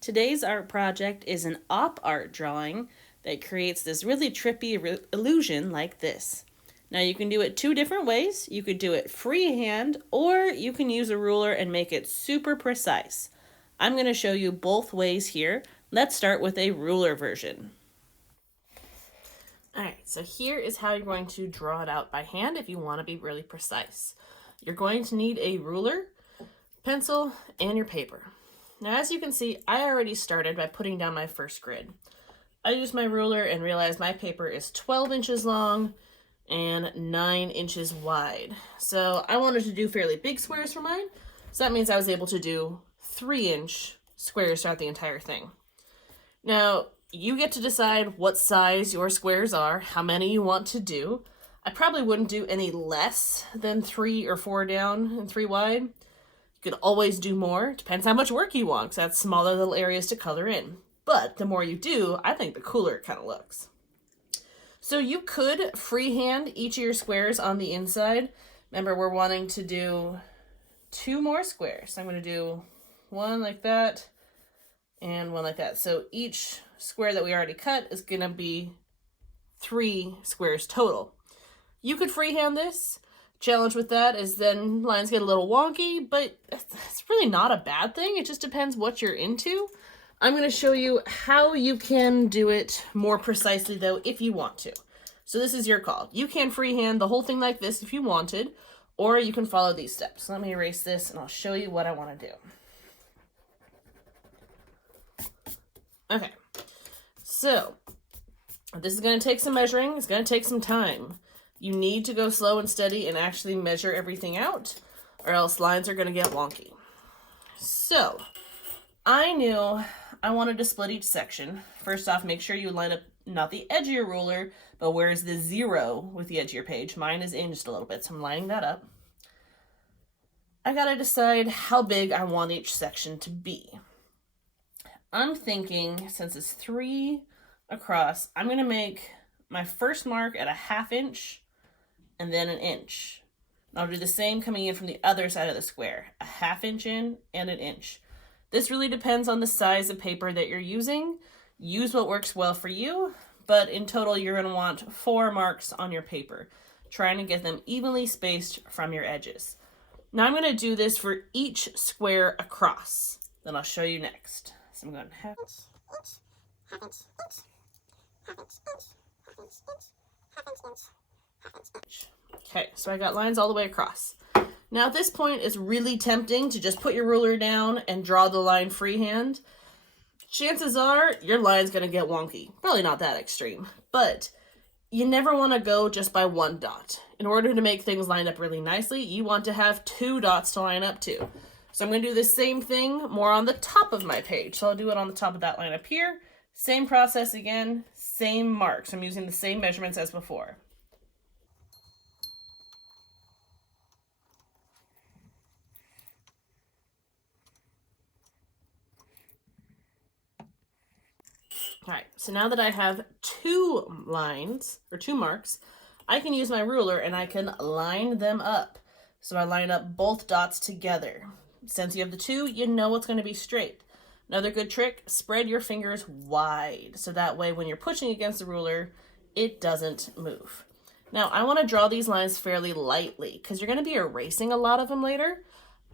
Today's art project is an op art drawing that creates this really trippy illusion like this. Now you can do it two different ways. You could do it freehand, or you can use a ruler and make it super precise. I'm going to show you both ways here. Let's start with a ruler version. Alright, so here is how you're going to draw it out by hand if you want to be really precise. You're going to need a ruler, pencil, and your paper. Now, as you can see, I already started by putting down my first grid. I used my ruler and realized my paper is 12 inches long and 9 inches wide. So I wanted to do fairly big squares for mine. So that means I was able to do 3-inch squares throughout the entire thing. Now, you get to decide what size your squares are, how many you want to do. I probably wouldn't do any less than 3 or 4 down and 3 wide. You could always do more. Depends how much work you want, because that's smaller little areas to color in. But the more you do, I think the cooler it kind of looks. So you could freehand each of your squares on the inside. Remember, we're wanting to do 2 more squares. I'm going to do one like that and one like that. So each square that we already cut is going to be 3 squares total. You could freehand this. Challenge with that is then lines get a little wonky, but it's really not a bad thing. It just depends what you're into. I'm going to show you how you can do it more precisely though if you want to. So this is your call. You can freehand the whole thing like this if you wanted, or you can follow these steps. Let me erase this and I'll show you what I want to do. Okay, so this is going to take some measuring. It's going to take some time. You need to go slow and steady and actually measure everything out, or else lines are going to get wonky. So I knew I wanted to split each section. First off, make sure you line up not the edge of your ruler, but where is the 0 with the edge of your page. Mine is in just a little bit, so I'm lining that up. I got to decide how big I want each section to be. I'm thinking, since it's 3 across, I'm going to make my first mark at a 1/2 inch and then 1 inch. And I'll do the same coming in from the other side of the square, a 1/2 inch in and 1 inch. This really depends on the size of paper that you're using. Use what works well for you, but in total you're going to want 4 marks on your paper, trying to get them evenly spaced from your edges. Now I'm going to do this for each square across. Then I'll show you next. So I'm going 1/2 inch, 1/2 inch, 1/2 inch. Okay, so I got lines all the way across. Now at this point, it's really tempting to just put your ruler down and draw the line freehand. Chances are your line's going to get wonky. Probably not that extreme, but you never want to go just by 1 dot. In order to make things line up really nicely, you want to have 2 dots to line up to. So I'm going to do the same thing more on the top of my page. So I'll do it on the top of that line up here. Same process again, same marks. I'm using the same measurements as before. All right, so now that I have 2 lines, or 2 marks, I can use my ruler and I can line them up. So I line up both dots together. Since you have the 2, you know it's going to be straight. Another good trick, spread your fingers wide, so that way when you're pushing against the ruler, it doesn't move. Now, I want to draw these lines fairly lightly, because you're going to be erasing a lot of them later.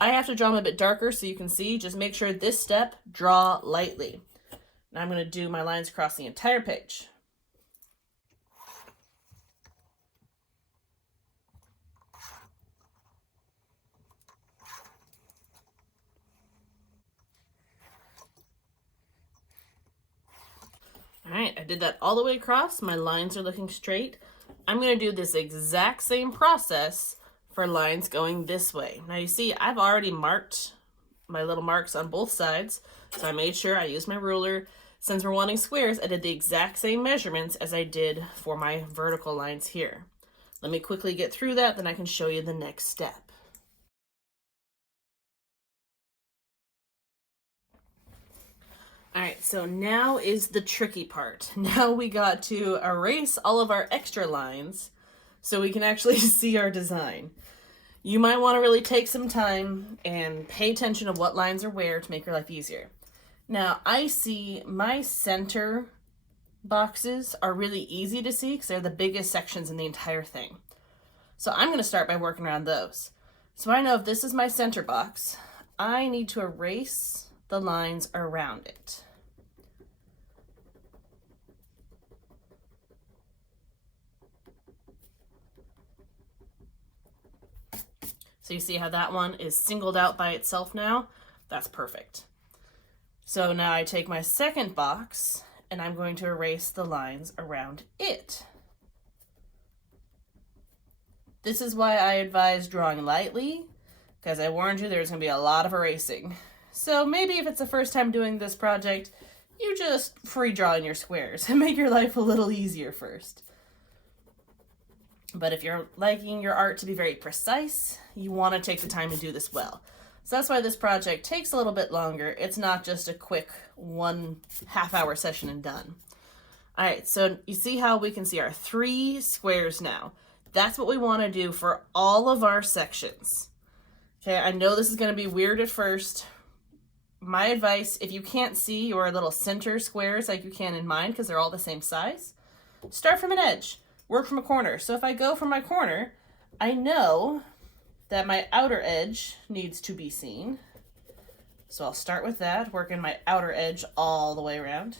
I have to draw them a bit darker so you can see. Just make sure this step, draw lightly. Now I'm going to do my lines across the entire page. All right, I did that all the way across. My lines are looking straight. I'm going to do this exact same process for lines going this way. Now you see, I've already marked my little marks on both sides, so I made sure I used my ruler. Since we're wanting squares, I did the exact same measurements as I did for my vertical lines here. Let me quickly get through that, then I can show you the next step. All right, so now is the tricky part. Now we got to erase all of our extra lines so we can actually see our design. You might want to really take some time and pay attention to what lines are where to make your life easier. Now I see my center boxes are really easy to see because they're the biggest sections in the entire thing. So I'm going to start by working around those. So I know if this is my center box, I need to erase the lines around it. So you see how that one is singled out by itself now? That's perfect. So now I take my second box and I'm going to erase the lines around it. This is why I advise drawing lightly, because I warned you there's going to be a lot of erasing. So maybe if it's the first time doing this project, you just free draw in your squares and make your life a little easier first. But if you're liking your art to be very precise, you want to take the time to do this well. So that's why this project takes a little bit longer. It's not just a quick 1.5 hour session and done. All right, so you see how we can see our 3 squares now. That's what we want to do for all of our sections. Okay, I know this is going to be weird at first. My advice, if you can't see your little center squares like you can in mine because they're all the same size, start from an edge, work from a corner. So if I go from my corner, I know that my outer edge needs to be seen. So I'll start with that, working my outer edge all the way around.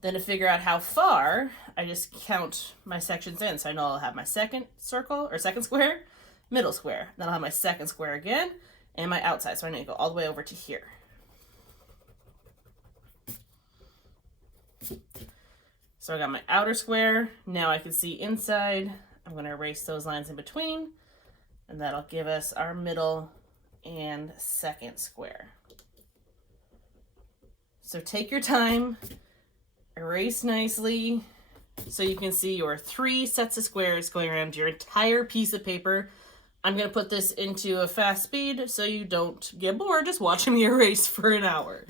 Then to figure out how far, I just count my sections in. So I know I'll have my second circle or second square, middle square. Then I'll have my second square again and my outside. So I need to go all the way over to here. So I got my outer square. Now I can see inside. I'm going to erase those lines in between, and that'll give us our middle and second square. So take your time, erase nicely, so you can see your 3 sets of squares going around your entire piece of paper. I'm going to put this into a fast speed so you don't get bored just watching me erase for an hour.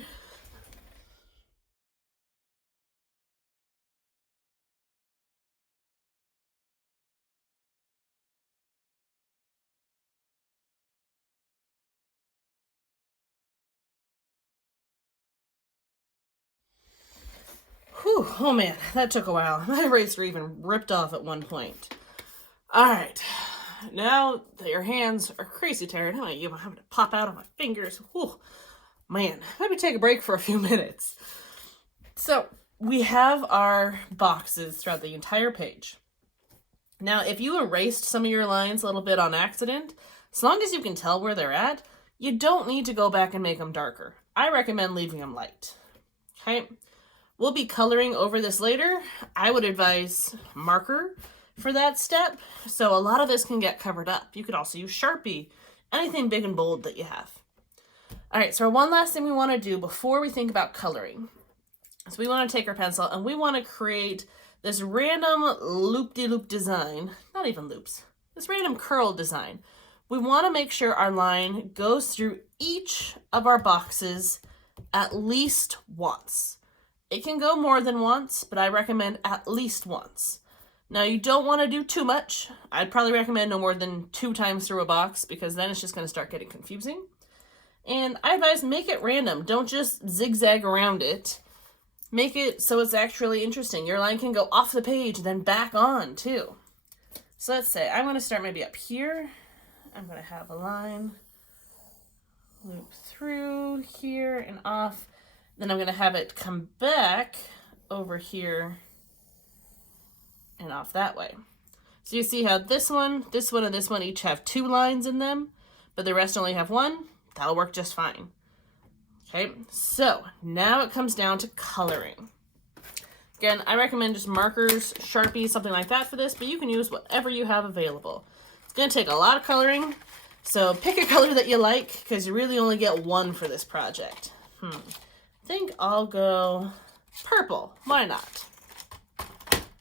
Whew, oh man, that took a while. My eraser even ripped off at one point. All right, now that your hands are crazy tired, I'm having to pop out of my fingers. Whew, man, maybe take a break for a few minutes. So we have our boxes throughout the entire page. Now, if you erased some of your lines a little bit on accident, as long as you can tell where they're at, you don't need to go back and make them darker. I recommend leaving them light. Okay? We'll be coloring over this later. I would advise marker for that step, so a lot of this can get covered up. You could also use Sharpie, anything big and bold that you have. All right, so one last thing we want to do before we think about coloring is we want to take our pencil and we want to create this random loop-de-loop design, not even loops, this random curl design. We want to make sure our line goes through each of our boxes at least once. It can go more than once, but I recommend at least once. Now, you don't want to do too much. I'd probably recommend no more than 2 times through a box because then it's just going to start getting confusing. And I advise make it random. Don't just zigzag around it. Make it so it's actually interesting. Your line can go off the page, then back on too. So let's say I'm going to start maybe up here. I'm going to have a line loop through here and off. Then I'm going to have it come back over here and off that way. So you see how this one, and this one each have 2 lines in them, but the rest only have 1. That'll work just fine. Okay, so now it comes down to coloring. Again, I recommend just markers, Sharpie, something like that for this, but you can use whatever you have available. It's going to take a lot of coloring, so pick a color that you like because you really only get 1 for this project. I think I'll go purple. Why not?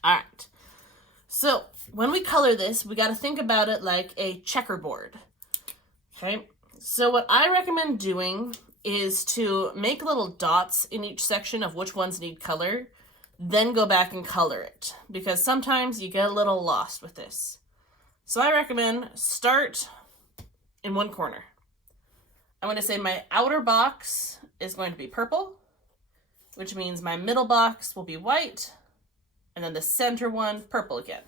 All right. So when we color this, we got to think about it like a checkerboard. Okay. So what I recommend doing is to make little dots in each section of which ones need color, then go back and color it because sometimes you get a little lost with this. So I recommend start in one corner. I'm going to say my outer box is going to be purple, which means my middle box will be white, and then the center one, purple again.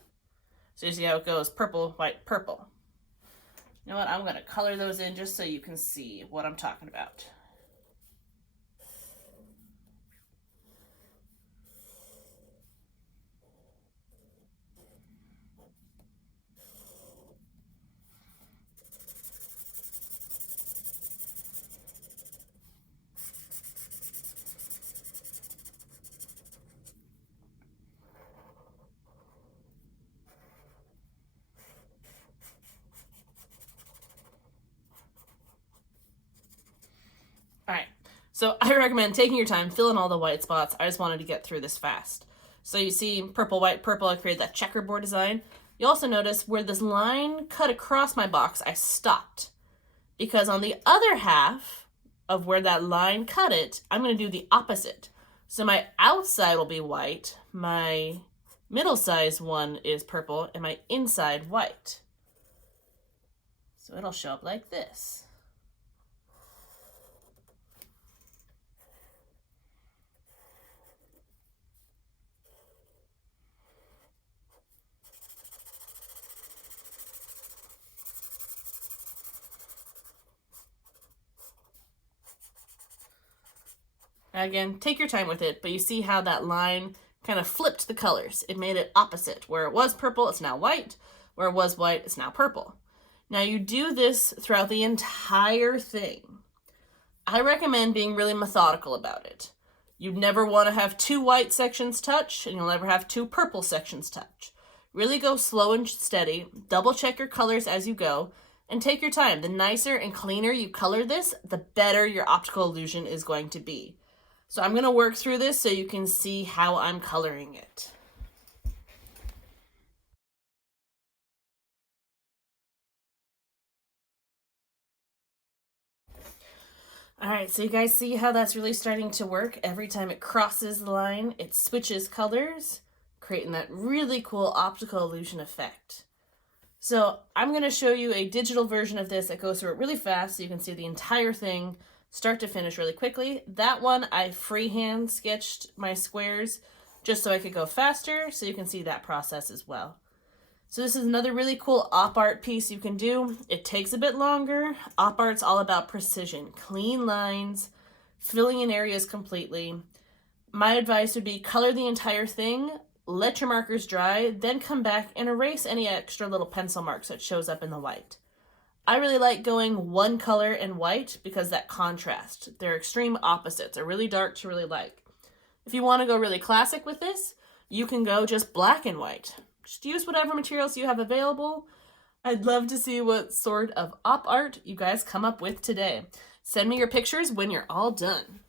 So you see how it goes, purple, white, purple. You know what, I'm gonna color those in just so you can see what I'm talking about. All right, so I recommend taking your time, filling all the white spots. I just wanted to get through this fast. So you see purple, white, purple, I created that checkerboard design. You also notice where this line cut across my box, I stopped. Because on the other half of where that line cut it, I'm gonna do the opposite. So my outside will be white, my middle size one is purple, and my inside white. So it'll show up like this. Again, take your time with it, but you see how that line kind of flipped the colors. It made it opposite. Where it was purple, it's now white. Where it was white, it's now purple. Now you do this throughout the entire thing. I recommend being really methodical about it. You'd never want to have two white sections touch, and you'll never have two purple sections touch. Really go slow and steady, double check your colors as you go, and take your time. The nicer and cleaner you color this, the better your optical illusion is going to be. So I'm going to work through this so you can see how I'm coloring it. All right, so you guys see how that's really starting to work? Every time it crosses the line, it switches colors, creating that really cool optical illusion effect. So I'm going to show you a digital version of this that goes through it really fast so you can see the entire thing start to finish really quickly. That one I freehand sketched my squares just so I could go faster, so you can see that process as well. So this is another really cool op art piece you can do. It takes a bit longer. Op art's all about precision, clean lines, filling in areas completely. My advice would be color the entire thing, let your markers dry, then come back and erase any extra little pencil marks that shows up in the white. I really like going one color and white because that contrast. They're extreme opposites. They're really dark to really light. If you want to go really classic with this, you can go just black and white. Just use whatever materials you have available. I'd love to see what sort of op art you guys come up with today. Send me your pictures when you're all done.